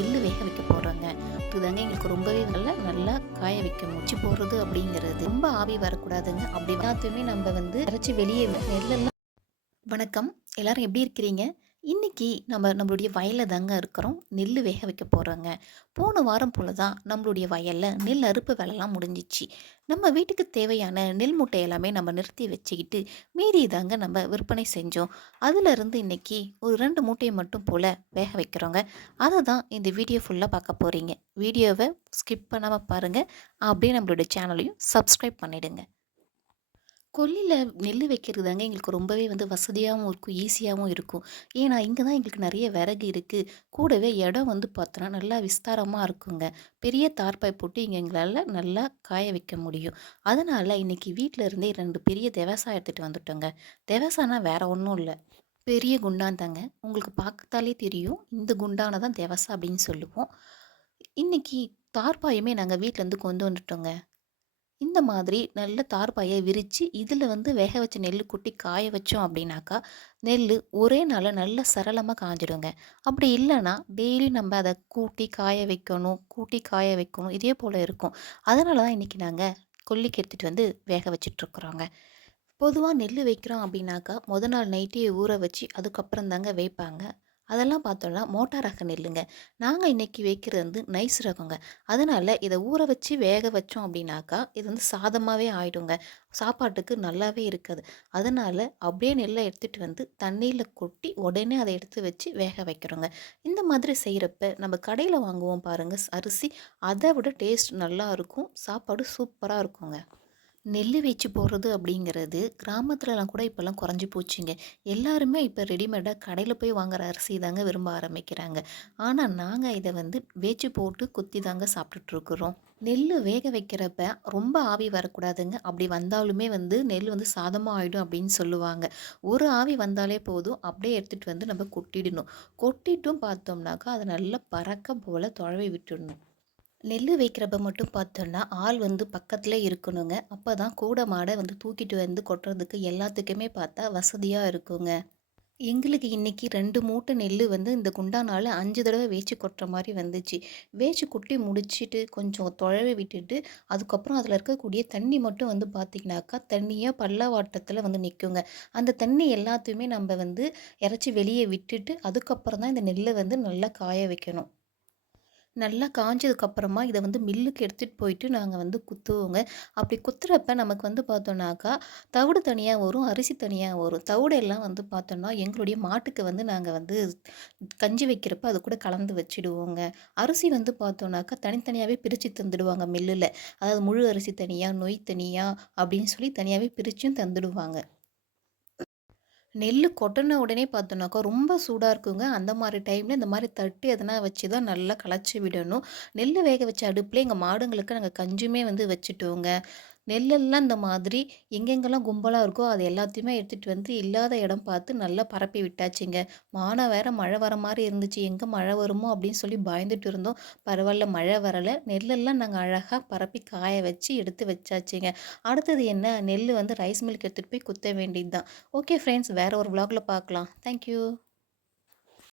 நெல் வேக வைக்க போகிறோங்க. இதுதாங்க எங்களுக்கு ரொம்பவே நல்லா காய வைக்கணும். உச்சி போடுறது அப்படிங்கிறது ரொம்ப ஆவி வரக்கூடாதுங்க. அப்படி எல்லாத்தையுமே நம்ம வந்து இறைச்சி வெளியே நெல்லெல்லாம். வணக்கம். எல்லாரும் எப்படி இருக்கிறீங்க? இன்னைக்கு நம்மளுடைய வயல்ல தாங்க இருக்கிறோம். நெல் வேக வைக்க போறோங்க. போன வாரம் போல தான் நம்மளுடைய வயல்ல நெல் அறுப்பு வேலைலாம் முடிஞ்சிச்சு. நம்ம வீட்டுக்கு தேவையான நெல் மூட்டை எல்லாமே நம்ம நிறுத்தி வச்சுக்கிட்டு, மீதி தாங்க நம்ம விற்பனை செஞ்சோம். அதிலிருந்து இன்னைக்கு ஒரு 2 மூட்டைய மட்டும் போல வேக வைக்கிறோங்க. அத தான் இந்த வீடியோ ஃபுல்லா பார்க்க போறீங்க. வீடியோவ ஸ்கிப் பண்ணாம பாருங்க. அப்படியே நம்மளுடைய சேனலையும் சப்ஸ்கிரைப் பண்ணிடுங்க. கொல்லையில நெல்லு வைக்கிறது தாங்க எங்களுக்கு ரொம்பவே வந்து வசதியாவும் இருக்கும், ஈஸியாவும் இருக்கும். ஏன்னா, இங்க தான் எங்களுக்கு நெறைய விறகு இருக்கு. கூடவே இடம் வந்து பார்த்தோன்னா, நல்லா விஸ்தாரமா இருக்குங்க. பெரிய தார்ப்பாய் போட்டு இங்க எங்களால நல்லா காய வைக்க முடியும். அதனால இன்னைக்கு வீட்ல இருந்தே 2 பெரிய தெவசா எடுத்துட்டு வந்துட்டோங்க. தெவசானா வேற ஒண்ணும் இல்ல. பெரிய குண்டான் தாங்க. உங்களுக்கு பார்த்தாலே தெரியும். இந்த குண்டான தான் தெவசா அப்படின்னு சொல்லுவோம். இன்னைக்கு தார்ப்பாயுமே நாங்க வீட்லருந்து கொண்டு வந்துட்டோங்க. இந்த மாதிரி நல்ல தார்ப்பாய விரிச்சு, இதில வந்து வேக வச்ச நெல்லு கொட்டி காய வச்சோம் அப்படின்னாக்கா, நெல்லு ஒரே நாள்ல நல்ல சரளமா காஞ்சிடுங்க. அப்படி இல்லன்னா, டெய்லி நம்ம அத கூட்டி காய வைக்கணும், கூட்டி காய வைக்கணும். இதே போல இருக்கும். அதனால தான் இன்னைக்கு நாங்க கொல்லிக்கு எடுத்துட்டு வந்து வேக வச்சுட்ருக்குறோங்க. பொதுவா நெல்லு வைக்கிறோம் அப்படின்னாக்கா, மொத நாள் நைட்டே ஊற வச்சு, அதுக்கப்புறம் தாங்க வேப்பாங்க. அதெல்லாம் பார்த்தோம்னா, மோட்டார் ரக நெல்லுங்க. நாங்க இன்னைக்கு வைக்கிறது வந்து நைஸ் ரகங்க. அதனால இத ஊற வச்சு வேக வச்சோம் அப்படின்னாக்கா, இது வந்து சாதமாவே ஆயிடுங்க. சாப்பாட்டுக்கு நல்லாவே இருக்காது. அதனால அப்படியே நெல்ல எடுத்துட்டு வந்து தண்ணீல கொட்டி, உடனே அத எடுத்து வச்சு வேக வைக்கிறோங்க. இந்த மாதிரி செய்றப்ப, நம்ம கடையில வாங்குவோம் பாருங்க அரிசி, அத விட டேஸ்ட் நல்லா இருக்கும். சாப்பாடு சூப்பரா இருக்குங்க. நெல்லு வேய்ச்சி போடுறது அப்படிங்கிறது கிராமத்துலலாம் கூட இப்போல்லாம் குறைஞ்சி போச்சுங்க. எல்லாருமே இப்போ ரெடிமேடாக கடையில் போய் வாங்குற அரிசி தாங்க விரும்ப ஆரம்பிக்கிறாங்க. ஆனால் நாங்கள் இதை வந்து வேய்ச்சி போட்டு குத்தி தாங்க சாப்பிட்டுட்ருக்குறோம். நெல் வேக வைக்கிறப்ப ரொம்ப ஆவி வரக்கூடாதுங்க. அப்படி வந்தாலுமே வந்து நெல் வந்து சாதமாக ஆயிடும் அப்படின்னு சொல்லுவாங்க. ஒரு ஆவி வந்தாலே போதும், அப்படியே எடுத்துகிட்டு வந்து நம்ம கொட்டிடணும். கொட்டிட்டும் பார்த்தோம்னாக்கா அதை நல்லா பறக்க போல் தொழவி விட்டுடணும். நெல்லு வைக்கிறப்ப மட்டும் பார்த்தோன்னா, ஆள் வந்து பக்கத்திலே இருக்கணுங்க. அப்ப தான் கூட மாட வந்து தூக்கிட்டு வந்து கொட்டுறதுக்கு எல்லாத்துக்குமே பார்த்தா வசதியா இருக்குங்க. எங்களுக்கு இன்னைக்கு 2 மூட்டை நெல்லு வந்து இந்த குண்டானால 5 தடவ வேய்ச்சி கொட்டுற மாரி வந்துச்சு. வேய்ச்சி கொட்டி முடிச்சுட்டு கொஞ்சம் தொழவி விட்டுட்டு, அதுக்கப்புறம் அதில இருக்கக்கூடிய தண்ணி மட்டும் வந்து பார்த்தீங்கன்னாக்கா, தண்ணியா பள்ளவாட்டத்தில வந்து நிக்குங்க. அந்த தண்ணி எல்லாத்தையுமே நம்ப வந்து இறச்சி வெளியே விட்டுட்டு, அதுக்கப்புறம் தான் இந்த நெல்ல வந்து நல்லா காய வைக்கணும். நல்லா காஞ்சதுக்கப்புறமா இத வந்து மில்லுக்கு எடுத்துட்டு போயிட்டு நாங்க வந்து குத்துவோங்க. அப்படி குத்துறப்ப நமக்கு வந்து பார்த்தோம்னாக்கா, தவிடு தனியா வரும், அரிசி தனியா வரும். தவிடெல்லாம் வந்து பார்த்தோம்னா, எங்களுடைய மாட்டுக்கு வந்து நாங்க வந்து கஞ்சி வைக்கிறப்ப அது கூட கலந்து வச்சுடுவோங்க. அரிசி வந்து பார்த்தோம்னாக்கா, தனித்தனியாவே பிரிச்சு தந்துடுவாங்க மில்லுல. அதாவது முழு அரிசி தனியா, நொய் தனியா அப்படின்னு சொல்லி தனியாவே பிரிச்சும் தந்துடுவாங்க. நெல்லு கொட்டுன உடனே பார்த்தோன்னாக்கா, ரொம்ப சூடா இருக்குங்க. அந்த மாரி டைம்ல இந்த மாரி தட்டு எதனா வச்சு தான் நல்லா கலச்சி விடணும். நெல்லு வேக வச்ச அடுப்புலயே எங்க மாடுங்களுக்கு நாங்க கஞ்சுமே வந்து வச்சுட்டோங்க. நெல்லெல்லாம் இந்த மாதிரி எங்கெங்கெல்லாம் கும்பலா இருக்கோ, அது எல்லாத்தையுமே எடுத்துட்டு வந்து இல்லாத இடம் பார்த்து நல்லா பரப்பி விட்டாச்சுங்க. வானம் வேற மழை வர மாரி இருந்துச்சு. எங்க மழை வருமோ அப்படின்னு சொல்லி பயந்துட்டு இருந்தோம். பரவால்ல மழை வரல. நெல்லெல்லாம் நாங்க அழகா பரப்பி காய வச்சு எடுத்து வச்சாச்சுங்க. அடுத்தது என்ன நெல்லு வந்து ரைஸ் மில்லுக்கு எடுத்துட்டு போய் குத்த வேண்டியது தான். ஓகே ஃப்ரெண்ட்ஸ் வேற ஒரு விலாக்ல பார்க்கலாம். Thank you.